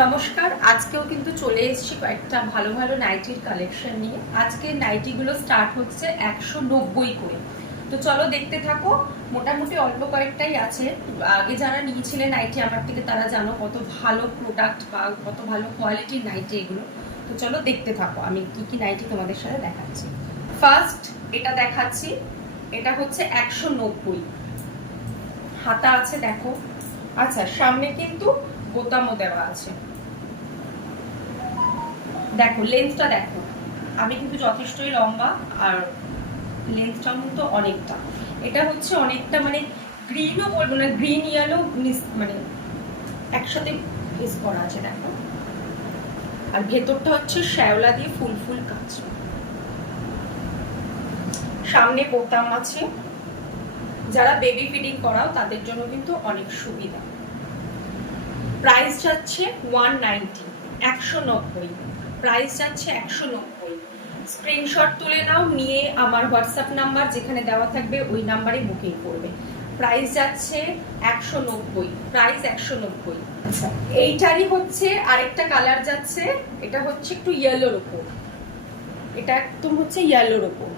নমস্কার, আজকেও কিন্তু চলে এসেছি কয়েকটা ভালো ভালো নাইটির কালেকশন নিয়ে। আজকে নাইটিগুলো স্টার্ট হচ্ছে 190 করে। তো চলো দেখতে থাকো। মোটামুটি অল্প কয়েকটাই আছে। আগে যারা নিয়েছিলে নাইটি আমার থেকে তারা জানো কত ভালো প্রোডাক্ট বা কত ভালো কোয়ালিটির নাইটি এগুলো। তো চলো দেখতে থাকো আমি কি কি নাইটি তোমাদের সাথে দেখাচ্ছি। ফার্স্ট এটা দেখাচ্ছি, এটা হচ্ছে 190, হাতা আছে দেখো। আচ্ছা, সামনে কিন্তু বোতামও দেওয়া আছে। দেখো লেন্থটা দেখো, আমি কিন্তু যথেষ্টই লম্বা আর লেন্থটাও কিন্তু অনেকটা। এটা হচ্ছে অনেকটা মানে গ্রিনও বলবো না, গ্রিন ইয়েলো মানে একসাথে মিক্স করা আছে দেখো। আর ভেতরটা হচ্ছে শ্যাওলা দিয়ে ফুল ফুল কাজ। সামনে বোতাম আছে, যারা বেবি ফিডিং করাও তাদের জন্য কিন্তু অনেক সুবিধা। প্রাইস যাচ্ছে 190, 190। প্রাইস যাচ্ছে 190। স্ক্রিনশট তুলে নাও, নিয়ে আমার হোয়াটসঅ্যাপ নাম্বার যেখানে দেওয়া থাকবে ওই নাম্বারে বুকিং করবে। প্রাইস যাচ্ছে 190, প্রাইস 190। আচ্ছা, এইটারই হচ্ছে আরেকটা কালার যাচ্ছে, এটা হচ্ছে একটু ইয়েলোর উপর, এটা একদম হচ্ছে ইয়েলোর উপর,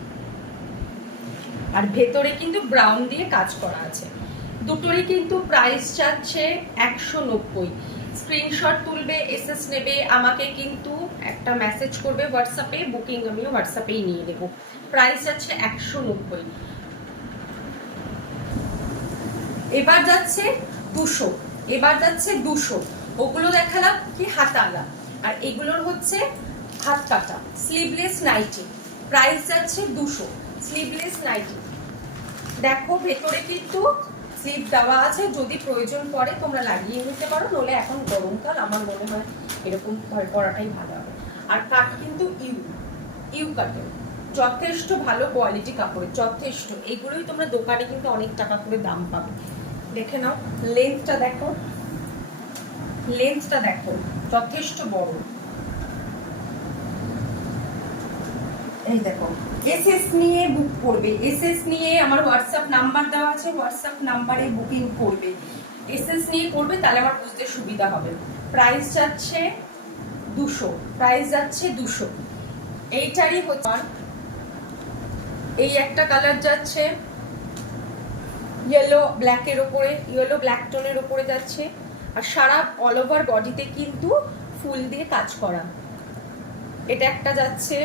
আর ভেতরে কিন্তু ব্রাউন দিয়ে কাজ করা আছে। দুটোরই কিন্তু প্রাইস যাচ্ছে 190। স্ক্রিনশট তুলবে, এসএস নেবে, আমাকে কিন্তু একটা মেসেজ করবে হোয়াটসঅ্যাপে, বুকিং আমিও হোয়াটসঅ্যাপেই নিয়ে নেব। প্রাইস যাচ্ছে 190। এবার যাচ্ছে 200, এবার যাচ্ছে 200। ওগুলো দেখালাম কি হাতালা, আর এগুলোর হচ্ছে হাত কাটা স্লিভলেস নাইটি। প্রাইস যাচ্ছে 200, স্লিভলেস নাইটি। দেখো ভেতরে কিন্তু স্লিভ দেওয়া আছে, যদি প্রয়োজন পড়ে তোমরা লাগিয়ে নিতে পারো, নলে এখন গরমকাল আমার মনে হয় এরকম করাটাই ভালো হবে। আর কাট কিন্তু ইউ কাটের, যথেষ্ট ভালো কোয়ালিটি কাপড়ের, যথেষ্ট। এইগুলোই তোমরা দোকানে কিন্তু অনেক টাকা করে দাম পাবে। দেখে নাও লেন্থটা দেখো, লেন্থটা দেখো যথেষ্ট বড়। এই দেখো, এসএস নিয়ে বুক করবে, এসএস নিয়ে আমার হোয়াটসঅ্যাপ নাম্বার দেওয়া আছে, হোয়াটসঅ্যাপ নাম্বারে বুকিং করবে। এসএস নিয়ে করবে, তাহলে আমার বুঝতে সুবিধা হবে। প্রাইস যাচ্ছে 200, প্রাইস যাচ্ছে 200। এইটারই হচ্ছে এই একটা কালার যাচ্ছে ইয়েলো ব্ল্যাকের ওপরে, ইয়েলো ব্ল্যাক টোনের ওপরে যাচ্ছে, আর সারা অল ওভার বডিতে কিন্তু ফুল দিয়ে কাজ করা। এটা একটা যাচ্ছে,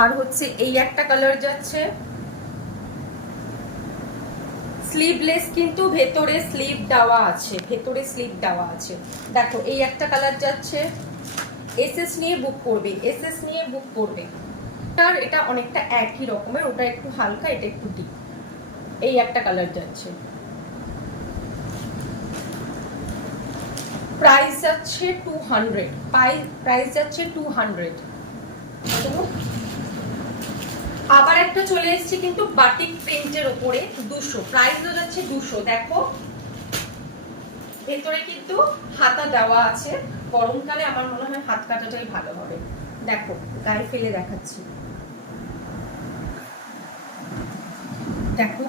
আর হচ্ছে এই একটা কালার যাচ্ছে স্লিভলেস, কিন্তু ভেতরে স্লিভ দেওয়া আছে, ভেতরে স্লিভ দেওয়া আছে। দেখো এই একটা কালার যাচ্ছে, এসএস নিয়ে বুক করবে, এসএস নিয়ে বুক করবে। আর এটা অনেকটা একই রকমের, ওটা একটু হালকা, এটা একটু ডিপ। এই একটা কালার যাচ্ছে, প্রাইস যাচ্ছে 200, প্রাইস যাচ্ছে 200। আবার একটা চলে এসেছে কিন্তু বাটিক প্রিন্টের উপরে 200, প্রাইসও যাচ্ছে 200। দেখো ভেতরে কিন্তু হাতা দেওয়া আছে, গরমকালে আমার মনে হয় হাত কাটাটাই ভালো হবে। দেখো গায়ে ফেলে দেখাচ্ছি, দেখো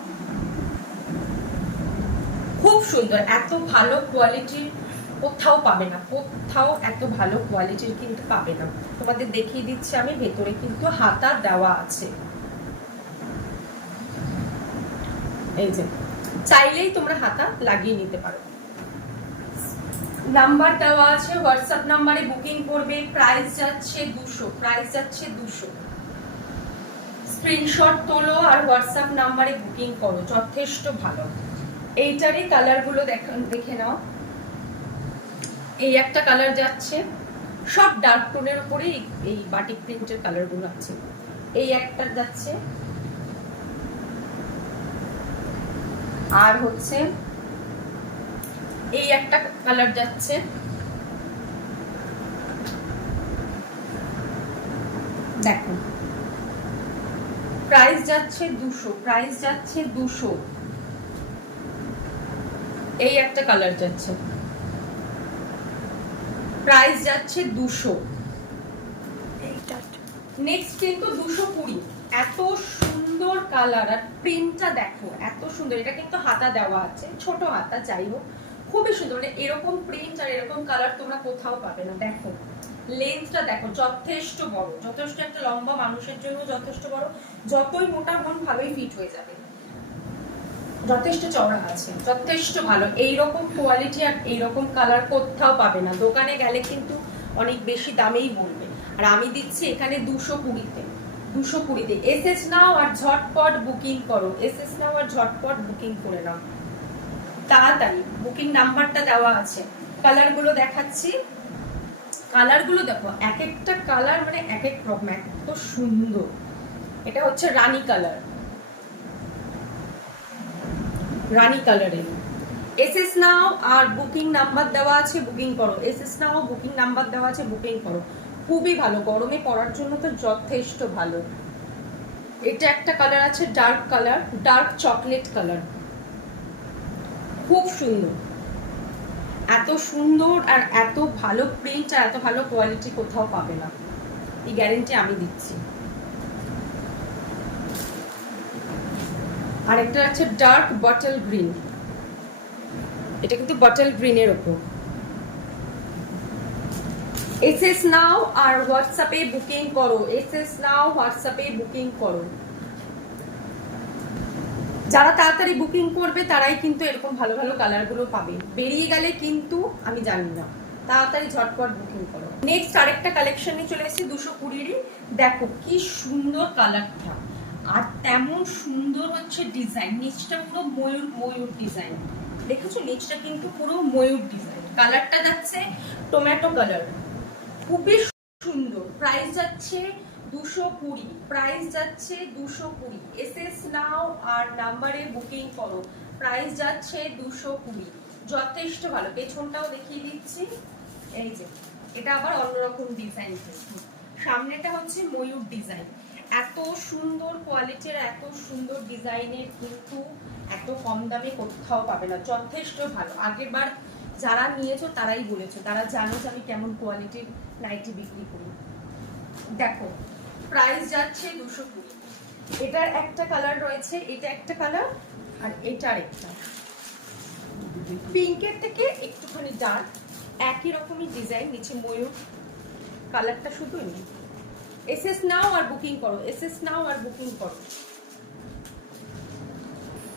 খুব সুন্দর। এত ভালো কোয়ালিটির কোথাও পাবে না, কোথাও এত ভালো কোয়ালিটির কিন্তু পাবে না। তোমাদের দেখিয়ে দিচ্ছি আমি, ভেতরে কিন্তু হাতা দেওয়া আছে। এই যে চাইলেই তোমরা হাতা লাগিয়ে নিতে পারো। নাম্বার দেওয়া আছে, হোয়াটসঅ্যাপ নাম্বারে বুকিং করবে। প্রাইস যাচ্ছে 200, প্রাইস যাচ্ছে 200। স্ক্রিনশট তোলো আর হোয়াটসঅ্যাপ নাম্বারে বুকিং করো, যথেষ্ট ভালো। এইটারই কালারগুলো দেখে নাও। এই একটা কালার যাচ্ছে, সব ডার্ক টোনের উপরে এই বাটিক প্রিন্টের কালারগুলো আছে। এই একটা যাচ্ছে, আর হচ্ছে এই একটা কালার যাচ্ছে। দেখো প্রাইস যাচ্ছে 200, প্রাইস যাচ্ছে 200। এই একটা কালার যাচ্ছে, প্রাইস যাচ্ছে 200। নেক্সট কিন্তু 220। এত সুন্দর সুন্দর কালার, আর প্রিন্টটা দেখো এত সুন্দর। এটা কিন্তু হাতা দেওয়া আছে, ছোট হাতা, যাই হোক খুবই সুন্দর। মানে এরকম প্রিন্ট আর এরকম কালার তোমরা কোথাও পাবে না। দেখো লেন্থটা দেখো, যথেষ্ট বড়, যথেষ্ট একটা লম্বা মানুষের জন্য যথেষ্ট বড়। যতই মোটা হন ভালোই ফিট হয়ে যাবে, যথেষ্ট চওড়া আছে, যথেষ্ট ভালো। এইরকম কোয়ালিটি আর এইরকম কালার কোথাও পাবে না। দোকানে গেলে কিন্তু অনেক বেশি দামেই বলবে, আর আমি দিচ্ছি এখানে 220-তে। 220-তে এসএস নাও আর ঝটপট বুকিং করো, এসএস নাও আর ঝটপট বুকিং করে নাও তাড়াতাড়ি। বুকিং নাম্বারটা দেওয়া আছে। কালারগুলো দেখাচ্ছি, কালারগুলো দেখো, এক একটা কালার মানে এক এক রকম, এত সুন্দর। এটা হচ্ছে রানী কালার, রানী কালারের। এসএস নাও আর বুকিং নাম্বার দেওয়া আছে, বুকিং করো। এসএস নাও, বুকিং নাম্বার দেওয়া আছে, বুকিং করো। খুবই ভালো, গরমে পরার জন্য তো যথেষ্ট ভালো। এটা একটা কালার আছে dark colour, dark chocolate colour, খুব সুন্দর। এত সুন্দর আর এত ভালো প্রিন্ট আর এত ভালো কোয়ালিটি কোথাও পাবে না, এই গ্যারেন্টি আমি দিচ্ছি। আর একটা আছে ডার্ক বটল গ্রিন, এটা কিন্তু বটল গ্রিনের ওপর। এসএস নাও আর হোয়াটসঅ্যাপে বুকিং করো, এসএস নাও, হোয়াটসঅ্যাপে বুকিং করো। যারা তাড়াতাড়ি বুকিং করবে তারাই কিন্তু এরকম ভালো ভালো কালারগুলো পাবে, বেরিয়ে গেলে কিন্তু আমি জানি না। তাড়াতাড়ি ঝটপট বুকিং করো। নেক্সট আরেকটা কালেকশনে চলে এসেছি 220-ই। দেখো কি সুন্দর কালারটা, আর তেমন সুন্দর হচ্ছে ডিজাইন। নিচটা পুরো ময়ূর, ময়ূর ডিজাইন, দেখেছো নিচটা কিন্তু পুরো ময়ূর ডিজাইন। কালারটা যাচ্ছে টমেটো কালার, খুবই সুন্দর। প্রাইস যাচ্ছে 220, প্রাইস যাচ্ছে 220। এসএস নাও আর নাম্বারে বুকিং করো, প্রাইস যাচ্ছে 220। যথেষ্ট ভালো। পেছনটাও দেখিয়ে দিচ্ছি, এই যে এটা আবার অন্যরকম ডিজাইন। সামনেটা হচ্ছে ময়ূর ডিজাইন। এত সুন্দর কোয়ালিটির, এত সুন্দর ডিজাইনের কিন্তু এত কম দামে কোথাও পাবে না, যথেষ্ট ভালো। আগেরবার যারা নিয়েছো তারাই বলেছো, তারা জানো যে আমি কেমন কোয়ালিটির নাইটি বিক্রি করি। দেখো প্রাইস যাচ্ছে 220। এটার একটা কালার রয়েছে, এটা একটা কালার, আর এটার একটা পিঙ্কের থেকে একটুখানি ডার্ক, একই রকমই ডিজাইন, নিচে ময়ূর। কালারটা শুধু নেই। এসএস নাও আর বুকিং করো, এসএস নাও আর বুকিং করো।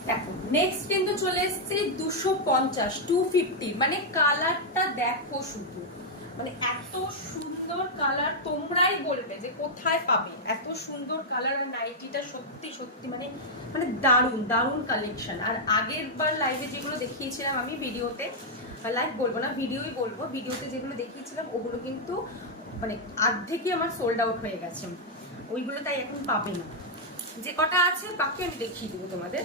দেখো নেক্সট কিন্তু চলে এসেছে 250, 250। মানে কালারটা দেখো শুধু, মানে এত সুন্দর কালার, তোমরাই বলবে যে কোথায় পাবে এত সুন্দর কালার। আর নাইটিটা সত্যি সত্যি মানে মানে দারুণ দারুণ কালেকশন। আর আগের বার লাইভে যেগুলো দেখিয়েছিলাম আমি ভিডিওতে, লাইভ বলবো না ভিডিওই বলবো, ভিডিওতে যেগুলো দেখিয়েছিলাম ওগুলো কিন্তু মানে অর্ধেকই আমার সোল্ড আউট হয়ে গেছে, ওইগুলো তাই এখন পাবে না। যে কটা আছে বাকি আমি দেখিয়ে দেবো তোমাদের,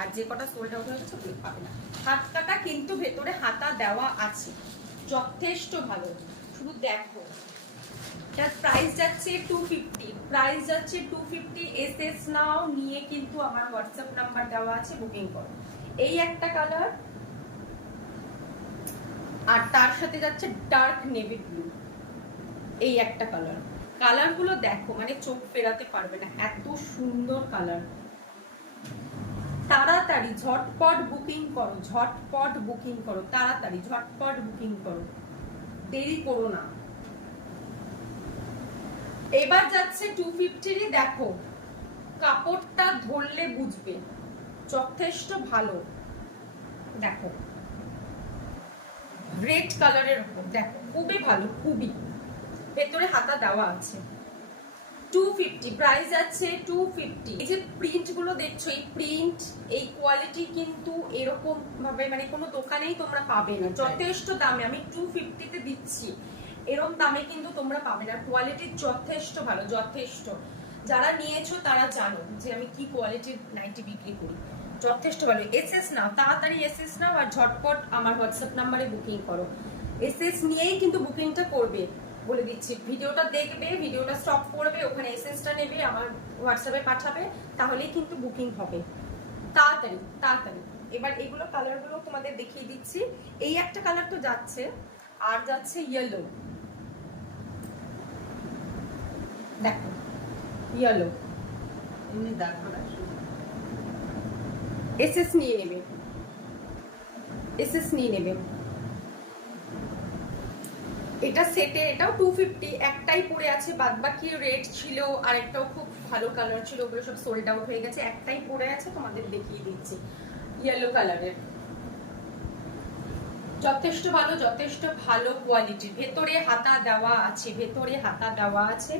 আর যে কটা সোল্ড আউট হয়ে গেছে ওগুলো পাবে না। হাতটা কিন্তু ভেতরে হাতা দেওয়া আছে, যথেষ্ট ভালো। শুধু দেখো, এটার প্রাইস যাচ্ছে 250, প্রাইস যাচ্ছে 250। এসএস নাও, নিয়ে কিন্তু আমার হোয়াটসঅ্যাপ নাম্বার দেওয়া আছে, বুকিং করো। এই একটা কালার, আর তার সাথে যাচ্ছে ডার্ক নেভি ব্লু, এই একটা কালার। কালারগুলো দেখো মানে চোখ ফেরাতে পারবে না, এত সুন্দর কালার। তাড়াতাড়ি ঝটপট বুকিং করো, ঝটপট বুকিং করো, তাড়াতাড়ি ঝটপট বুকিং করো, দেরি করো না। এবার যাচ্ছে 250-ই। দেখো কাপড়টা ধরলে বুঝবে, যথেষ্ট ভালো। দেখো রেড কালারের উপর, দেখো খুবই ভালো, খুবই। ভেতরে হাতা দেওয়া আছে। 250, প্রাইস আছে 250। এই যে প্রিন্ট গুলো দেখছো, এই প্রিন্ট, এই কোয়ালিটি কিন্তু এরকম ভাবে মানে কোনো দোকানেই তোমরা পাবে না। যথেষ্ট দামে আমি 250-তে দিচ্ছি, এরকম দামে কিন্তু তোমরা পাবে না। কোয়ালিটি যথেষ্ট ভালো, যথেষ্ট। যারা নিয়েছো তারা জানো যে আমি কি কোয়ালিটির নাইটি বিক্রি করি, যথেষ্ট ভালো। এসএস নাও, তাড়াতাড়ি এসএস নাও, আর ঝটপট আমার হোয়াটসঅ্যাপ নাম্বারে বুকিং করো। এসএস নিয়েই কিন্তু বুকিংটা করবে, বলে দিচ্ছি। ভিডিওটা দেখবে, ভিডিওটা স্টপ করবে, ওখানে এসএসটা নেবে, আমার হোয়াটসঅ্যাপে পাঠাবে, তাহলেই কিন্তু বুকিং হবে। তাড়াতাড়ি তাড়াতাড়ি। এবার এগুলো কালারগুলো তোমাদের দেখিয়ে দিচ্ছি। এই একটা কালার তো যাচ্ছে, আর যাচ্ছে ইয়েলো। দেখো ইয়েলো, এমনি দেখো না, এসএস নিয়ে নেবে, এসএস নিয়ে নেবে। এটা সেটে, এটাও 250, একটাই পড়ে আছে, বাদ বাকি রেড ছিল আর একটাও খুব ভালো কালার ছিল, ওগুলো সব সোল্ড আউট হয়ে গেছে, একটাই পড়ে আছে, তোমাদের দেখিয়ে দিচ্ছি ইয়েলো কালারের। যথেষ্ট ভালো, যথেষ্ট ভালো কোয়ালিটি, ভেতরে হাতা দেওয়া আছে, ভেতরে হাতা দেওয়া আছে,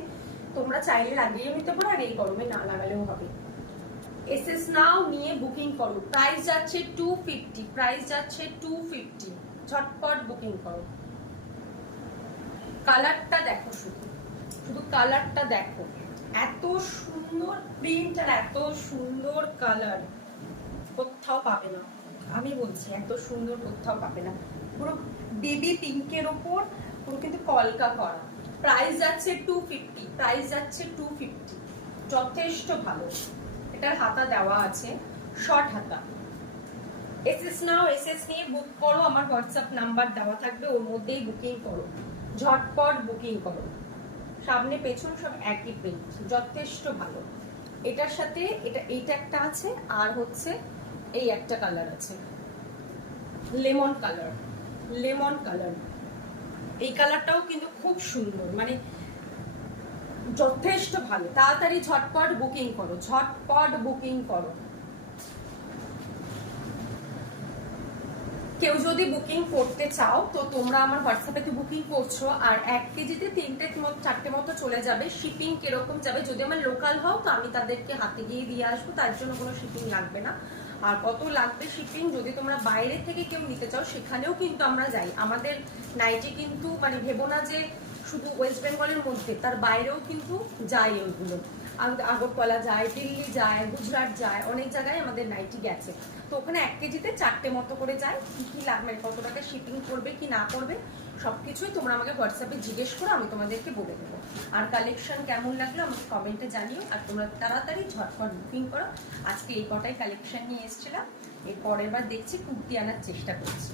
তোমরা চাইলে লাগিয়ে নিতে পারো, আর এই গরমে না লাগালেও হবে। এসএস নাও, নিয়ে বুকিং করো। প্রাইস যাচ্ছে 250, প্রাইস যাচ্ছে 250, ঝটপট বুকিং করো। কালারটা দেখো, শুধু শুধু কালারটা দেখো, এত সুন্দর প্রিন্ট আর এত সুন্দর কালার কোথাও পাবে না, আমি বলছি এত সুন্দর কোথাও পাবে না। পুরো বেবি পিঙ্কের ওপর পুরো কিন্তু কলকা করা। প্রাইস যাচ্ছে 250, প্রাইস যাচ্ছে 250, যথেষ্ট ভালো। এটার হাতা দেওয়া আছে, শর্ট হাতা। এসএস নাও, এসএস নিয়ে বুক করো, আমার হোয়াটসঅ্যাপ নাম্বার দেওয়া থাকবে, ওর মধ্যেই বুকিং করো, ঝটপট বুকিং করো। সামনে পেছন সব একই প্রিন্ট, যথেষ্ট ভালো। এটার সাথে এইটা একটা আছে, আর হচ্ছে এই একটা কালার আছে, লেমন কালার, লেমন কালার। এই কালারটাও কিন্তু খুব সুন্দর, মানে যথেষ্ট ভালো। তাড়াতাড়ি ঝটপট বুকিং করো, ঝটপট বুকিং করো। কেউ যদি বুকিং করতে চাও তো তোমরা আমার হোয়াটসঅ্যাপে তো বুকিং করছো, আর 1 কেজিতে 3-4টে মতো চলে যাবে। শিপিং কিরকম যাবে, যদি আমার লোকাল হও তো আমি তাদেরকে হাতে গিয়ে দিয়ে আসবো, তার জন্য কোনো শিপিং লাগবে না। আর কত লাগবে শিপিং, যদি তোমরা বাইরে থেকে কেউ নিতে চাও সেখানেও কিন্তু আমরা যাই। আমাদের নাইটি কিন্তু মানে ভেবো না যে শুধু ওয়েস্ট বেঙ্গলের মধ্যে, তার বাইরেও কিন্তু যাই ওইগুলো। আগরতলা যায়, দিল্লি যায়, গুজরাট যায়, অনেক জায়গায় আমাদের নাইটি গেছে। তো ওখানে 1 কেজিতে 4টে মতো করে যায়। কি কি লাগবে, কত টাকা শিপিং করবে কি না করবে, সবকিছুই তোমরা আমাকে হোয়াটসঅ্যাপে জিজ্ঞেস করো, আমি তোমাদেরকে বলে দেবো। আর কালেকশন কেমন লাগলো আমাকে কমেন্টে জানিও, আর তোমরা তাড়াতাড়ি ঝটপট বুকিং করো। আজকে এই কটাই কালেকশন নিয়ে এসেছিলাম, এর পরের বার দেখছি কুর্তি আনার চেষ্টা করছি।